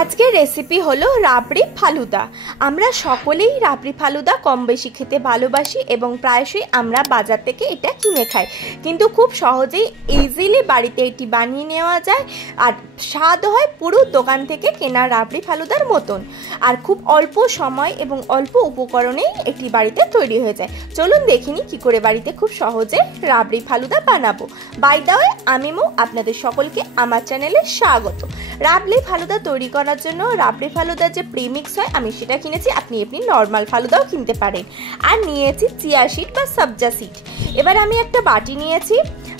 আজকের রেসিপি হলো রাবড়ি ফালুদা। আমরা সকলেই রাবড়ি ফালুদা কম বেশি খেতে ভালোবাসি এবং প্রায়শই আমরা বাজার থেকে এটা কিনে খাই, কিন্তু খুব সহজেই ইজিলি বাড়িতে এটি বানিয়ে নেওয়া যায় আর স্বাদ হয় পুরো দোকান থেকে কেনা রাবড়ি ফালুদার মতন। আর খুব অল্প সময় এবং অল্প উপকরণেই এটি বাড়িতে তৈরি হয়ে যায়। চলুন দেখিনি কি করে বাড়িতে খুব সহজে রাবড়ি ফালুদা বানাবো। বাই দ্য ওয়ে, আমি মৌ, আপনাদের সকলকে আমার চ্যানেলে স্বাগত। রাবড়ি ফালুদা তৈরি করার জন্য রাবড়ি ফালুদার যে প্রিমিক্স হয় আমি সেটা কিনেছি, আপনি নর্মাল ফালুদাও কিনতে পারেন। আর নিয়েছি চিয়া সিড বা সবজা সিড। এবার আমি একটা বাটি নিয়েছি,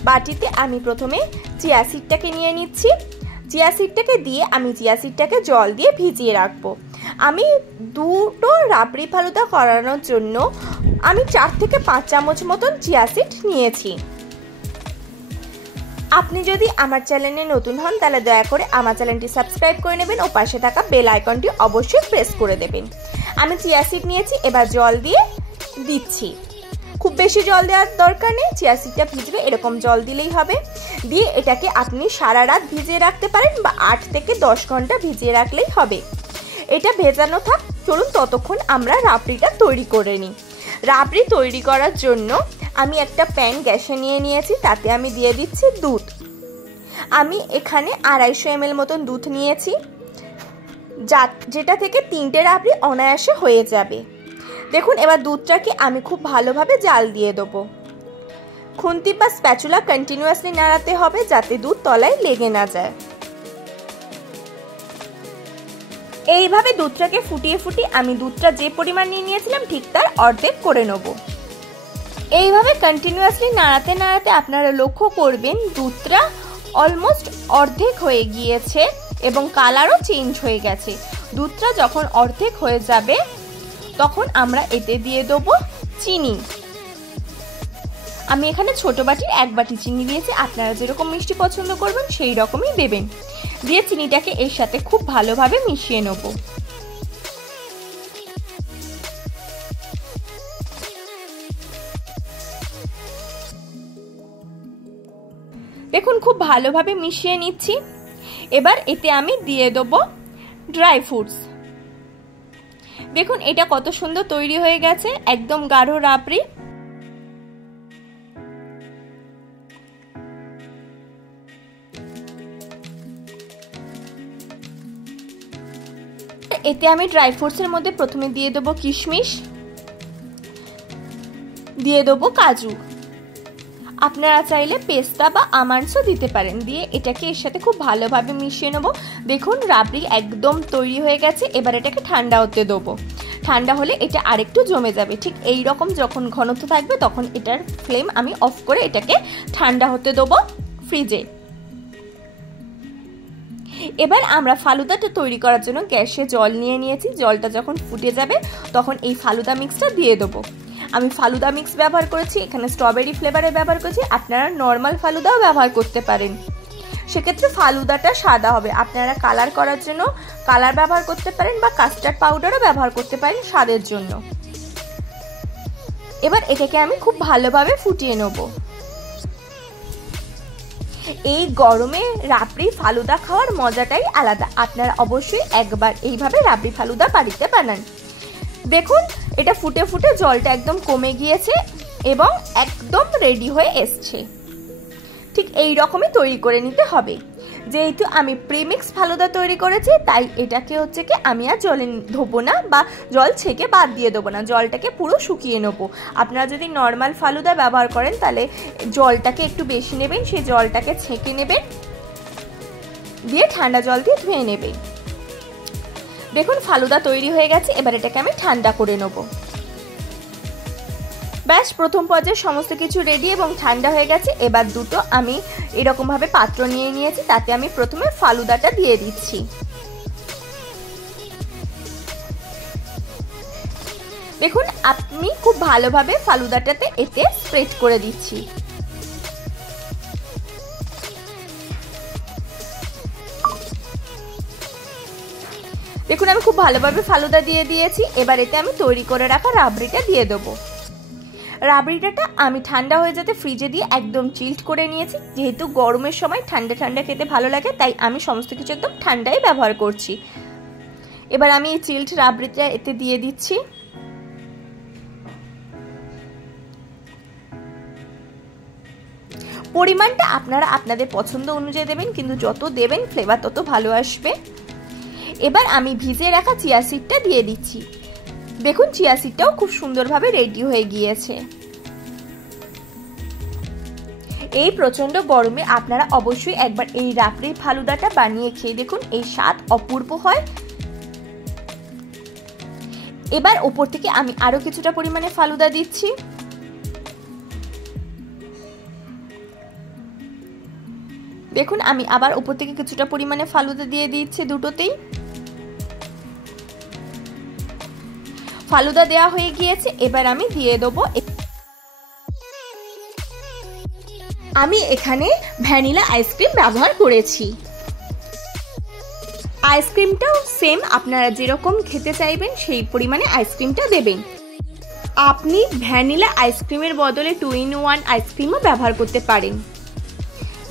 বাটিতে আমি প্রথমে চিয়া সিডটাকে নিয়ে নিচ্ছি। চিয়া সিডটাকে দিয়ে আমি চিয়া সিডটাকে জল দিয়ে ভিজিয়ে রাখবো। আমি দুটো রাবড়ি ফালুদা করানোর জন্য আমি 4 থেকে 5 চামচ মতন চিয়া সিড নিয়েছি। আপনি যদি আমার চ্যানেলে নতুন হন তাহলে দয়া করে আমার চ্যানেলটি সাবস্ক্রাইব করে নেবেন ও পাশে থাকা বেল আইকনটি অবশ্যই প্রেস করে দেবেন। আমি চিয়া সিড নিয়েছি, এবার জল দিয়ে দিচ্ছি। খুব বেশি জল দেওয়ার দরকার নেই, চিয়া সিডটা ভিজবে এরকম জল দিলেই হবে। দিয়ে এটাকে আপনি সারা রাত ভিজিয়ে রাখতে পারেন বা 8 থেকে 10 ঘন্টা ভিজিয়ে রাখলেই হবে। এটা ভেজানো থাক, চলুন ততক্ষণ আমরা রাবড়িটা তৈরি করে নিই। রাবড়ি তৈরি করার জন্য আমি একটা প্যান গ্যাসে নিয়ে নিয়েছি, তাতে আমি দিয়ে দিচ্ছি দুধ। আমি এখানে 250 ml মতন দুধ নিয়েছি, যেটা থেকে 3টে রাবড়ি অনায়াসে হয়ে যাবে। দেখুন, এবার দুধটাকে আমি খুব ভালোভাবে জাল দিয়ে দেবো। খুন্তি বা স্প্যাচুলা কন্টিনিউয়াসলি নাড়াতে হবে যাতে দুধ তলায় লেগে না যায়। এইভাবে দুধটাকে ফুটিয়ে ফুটিয়ে আমি দুধটা যে পরিমাণ নিয়েছিলাম ঠিক তার অর্ধেক করে নেব। এইভাবে কন্টিনিউয়াসলি নাড়াতে নাড়াতে আপনারা লক্ষ্য করবেন দুধটা অলমোস্ট অর্ধেক হয়ে গিয়েছে এবং কালারও চেঞ্জ হয়ে গেছে। দুধটা যখন অর্ধেক হয়ে যাবে তখন আমরা এতে দিয়ে দেবো চিনি। আমি এখানে ছোট বাটির 1 বাটি চিনি দিয়েছি, আপনারা যেরকম মিষ্টি পছন্দ করবেন সেই রকমই দেবেন। দিয়ে চিনিটাকে এর সাথে খুব ভালোভাবে মিশিয়ে নেব। দেখুন, খুব ভালোভাবে মিশিয়ে নিচ্ছি। এবার এতে আমি দিয়ে দেবো ড্রাই ফ্রুটস। দেখুন এটা কত সুন্দর তৈরি হয়ে গেছে, একদম গাঢ় রাবড়ি। এতে আমি ড্রাই ফ্রুটসের মধ্যে প্রথমে দিয়ে দেবো কিশমিশ, দিয়ে দেবো কাজু। আপনারা চাইলে পেস্তা বা আমন্ডসও দিতে পারেন। দিয়ে এটাকে এর সাথে খুব ভালোভাবে মিশিয়ে নেব। দেখুন রাবড়ি একদম তৈরি হয়ে গেছে। এবার এটাকে ঠান্ডা হতে দেবো। ঠান্ডা হলে এটা আরেকটু জমে যাবে। ঠিক এই রকম যখন ঘনত্ব থাকবে তখন এটার ফ্লেম আমি অফ করে এটাকে ঠান্ডা হতে দেবো ফ্রিজে। এবার আমরা ফালুদাটা তৈরি করার জন্য গ্যাসে জল নিয়ে নিয়েছি। জলটা যখন ফুটে যাবে তখন এই ফালুদা মিক্সটা দিয়ে দেবো। আমি ফালুদা মিক্স ব্যবহার করেছি, এখানে স্ট্রবেরি ফ্লেভারে ব্যবহার করেছি। আপনারা নর্মাল ফালুদাও ব্যবহার করতে পারেন, সেক্ষেত্রে ফালুদাটা সাদা হবে। আপনারা কালার করার জন্য কালার ব্যবহার করতে পারেন বা কাস্টার্ড পাউডারও ব্যবহার করতে পারেন স্বাদের জন্য। এবার এটাকে আমি খুব ভালোভাবে ফুটিয়ে নেব। এই গরমে রাবড়ি ফালুদা খাওয়ার মজাটাই আলাদা। আপনারা অবশ্যই একবার এইভাবে রাবড়ি ফালুদা বাড়িতে বানান। দেখুন এটা ফুটে ফুটে জলটা একদম কমে গিয়েছে এবং একদম রেডি হয়ে এসছে। ঠিক এই রকমই তৈরি করে নিতে হবে। যেহেতু আমি প্রিমিক্স ফালুদা তৈরি করেছি তাই এটাকে কি আমি আর জলে ধোবো না বা জল ছেঁকে বাদ দিয়ে দেবো না, জলটাকে পুরো শুকিয়ে নেবো। আপনারা যদি নর্মাল ফালুদা ব্যবহার করেন তাহলে জলটাকে একটু বেশি নেবেন, সেই জলটাকে ছেঁকে নেবেন, দিয়ে ঠান্ডা জল দিয়ে ধুয়ে নেবেন। দেখুন ফালুদা তৈরি হয়ে গেছে। এবার এটাকে আমি ঠান্ডা করে নেব। ব্যাস, প্রথম পর্যায়ে সমস্ত কিছু রেডি এবং ঠান্ডা হয়ে গেছে। এবার দুটো আমি এরকমভাবে পাত্র নিয়ে নিয়েছি, তাতে আমি প্রথমে ফালুদাটা দিয়ে দিচ্ছি। দেখুন আমি খুব ভালোভাবে ফালুদাটাতে এতে স্প্রেড করে দিচ্ছি। দেখুন আমি খুব ভালোভাবে ফালুদা দিয়ে দিয়েছি। এবার এতে আমি তৈরি করে রাখা রাবড়িটা দিয়ে দেবো। রাবড়িটা আমি ঠান্ডা হয়ে যেতে ফ্রিজে দিয়ে একদম চিল্ড করে নিয়েছি। যেহেতু গরমের সময় ঠান্ডা ঠান্ডা খেতে ভালো লাগে, তাই আমি সমস্ত কিছু একদম ঠান্ডাই ব্যবহার করছি। এবার আমি এই চিল্ড রাবড়িটা এতে দিয়ে দিচ্ছি। পরিমাণটা আপনারা আপনাদের পছন্দ অনুযায়ী দেবেন, কিন্তু যত দেবেন ফ্লেভার তত ভালো আসবে। এবার আমি ভিজিয়ে রাখা চিয়া সিডটা দিয়ে দিচ্ছি। দেখুন চিয়া সিডটাও খুব সুন্দরভাবে রেডি হয়ে গিয়েছে। এই প্রচন্ড গরমে আপনারা অবশ্যই একবার এই রাবড়ির ফালুদাটা বানিয়ে খেয়ে দেখুন, এই স্বাদ অপূর্ব হয়। এবার উপর থেকে আমি আরো কিছুটা পরিমাণে ফালুদা দিচ্ছি। দেখুন আমি আবার উপর থেকে কিছুটা পরিমাণে ফালুদা দিয়ে দিচ্ছি দুটোতেই। ফালুদা দেওয়া হয়ে গিয়েছে। এবার আমি দিয়ে দেবো, আমি এখানে ভ্যানিলা আইসক্রিম ব্যবহার করেছি। আইসক্রিমটাও সেম আপনারা যেরকম খেতে চাইবেন সেই পরিমাণে আইসক্রিমটা দেবেন। আপনি ভ্যানিলা আইসক্রিমের বদলে 2-in-1 আইসক্রিমও ব্যবহার করতে পারেন।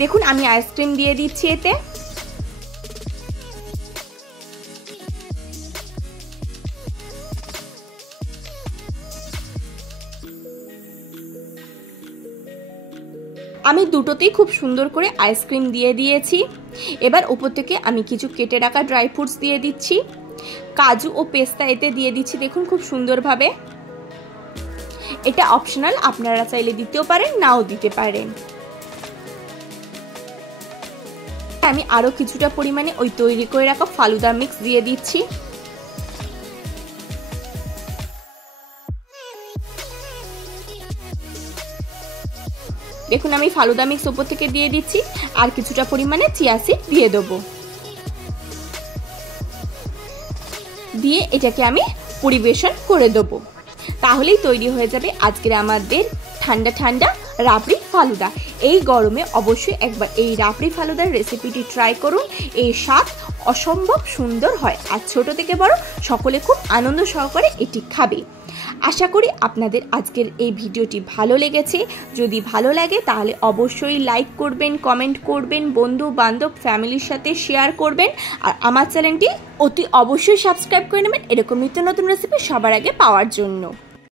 দেখুন আমি আইসক্রিম দিয়ে দিচ্ছি এতে। আমি দুটোতেই খুব সুন্দর করে আইসক্রিম দিয়ে দিয়েছি। এবার উপর থেকে আমি কিছু কেটে রাখা ড্রাই ফ্রুটস দিয়ে দিচ্ছি। কাজু ও পেস্তা এতে দিয়ে দিচ্ছি দেখুন খুব সুন্দরভাবে। এটা অপশনাল, আপনারা চাইলে দিতেও পারেন, নাও দিতে পারেন। আমি আরো কিছুটা পরিমাণে ওই তৈরি করে রাখা ফালুদা মিক্স দিয়ে দিচ্ছি। দেখুন আমি ফালুদা মিক্স উপর থেকে দিয়ে দিচ্ছি, আর কিছুটা পরিমাণে চিয়া সিড দিয়ে দেবো। দিয়ে এটাকে আমি পরিবেশন করে দেবো। তাহলেই তৈরি হয়ে যাবে আজকের আমাদের ঠান্ডা ঠান্ডা রাবড়ি ফালুদা। এই গরমে অবশ্যই একবার এই রাবড়ি ফালুদার রেসিপিটি ট্রাই করুন। এই স্বাদ অসম্ভব সুন্দর হয়, আর ছোট থেকে বড় সকলে খুব আনন্দ সহকারে এটি খাবে। আশা করি আপনাদের আজকের এই ভিডিওটি ভালো লেগেছে। যদি ভালো লাগে তাহলে অবশ্যই লাইক করবেন, কমেন্ট করবেন, বন্ধু বান্ধব ফ্যামিলির সাথে শেয়ার করবেন, আর আমার চ্যানেলটি অতি অবশ্যই সাবস্ক্রাইব করে নেবেন এরকম নিত্য নতুন রেসিপি সবার আগে পাওয়ার জন্য।